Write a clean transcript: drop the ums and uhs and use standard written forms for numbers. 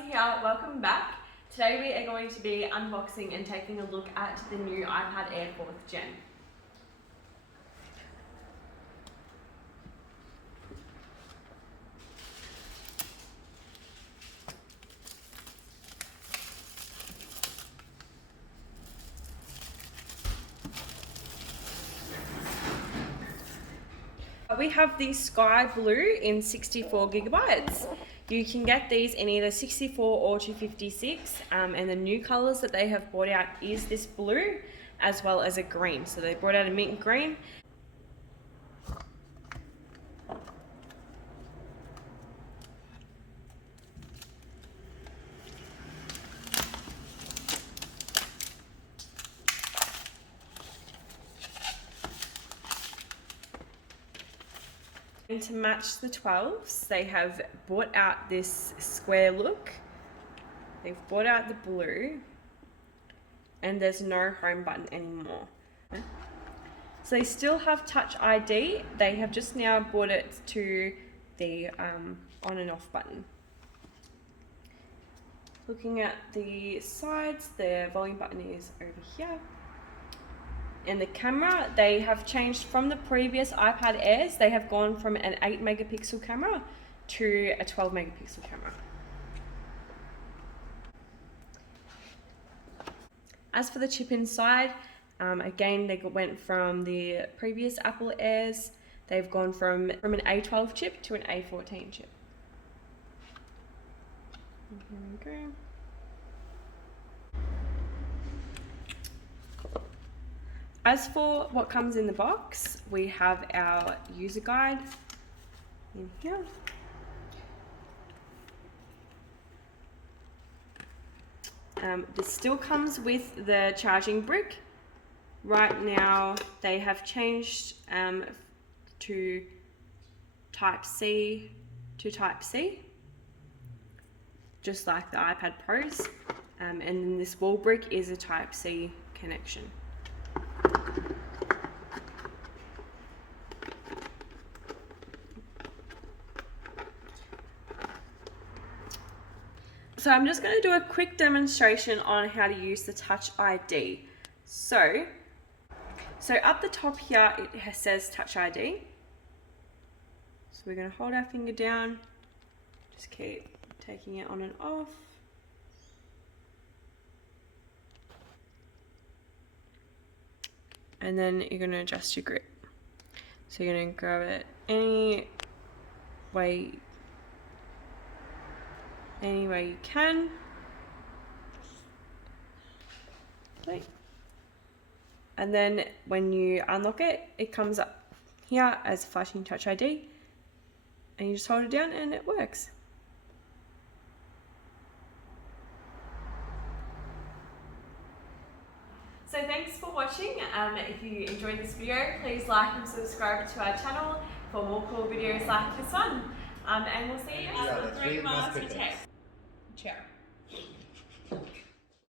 Muska here, welcome back. Today we are going to be unboxing and taking a look at the new iPad Air 4th Gen. We have the Sky Blue in 64 gigabytes. You can get these in either 64 or 256, and the new colors that they have brought out is this blue as well as a green. So they brought out a mint green. And to match the 12s, they have brought out this square look. They've brought out the blue, and there's no home button anymore. So they still have Touch ID. They have just now brought it to the on and off button. Looking at the sides, the volume button is over here. And the camera, they have changed from the previous iPad Airs. They have gone from an 8 megapixel camera to a 12 megapixel camera. As for the chip inside, again, they went from the previous Apple Airs. They've gone from an A12 chip to an A14 chip. Here we go. As for what comes in the box, we have our user guide in here. This still comes with the charging brick. Right now they have changed to Type-C to Type-C, just like the iPad Pros, and then this wall brick is a Type-C connection. So I'm just going to do a quick demonstration on how to use the Touch ID. So up the top here it says Touch ID. So we're going to hold our finger down, just keep taking it on and off. And then you're going to adjust your grip. So you're going to grab it any way you can. Okay. And then when you unlock it, it comes up here as flashing Touch ID, and you just hold it down and it works. So thanks for watching. If you enjoyed this video, please like and subscribe to our channel for more cool videos like this one. And we'll see you on 3 Muska-Tech. Ciao.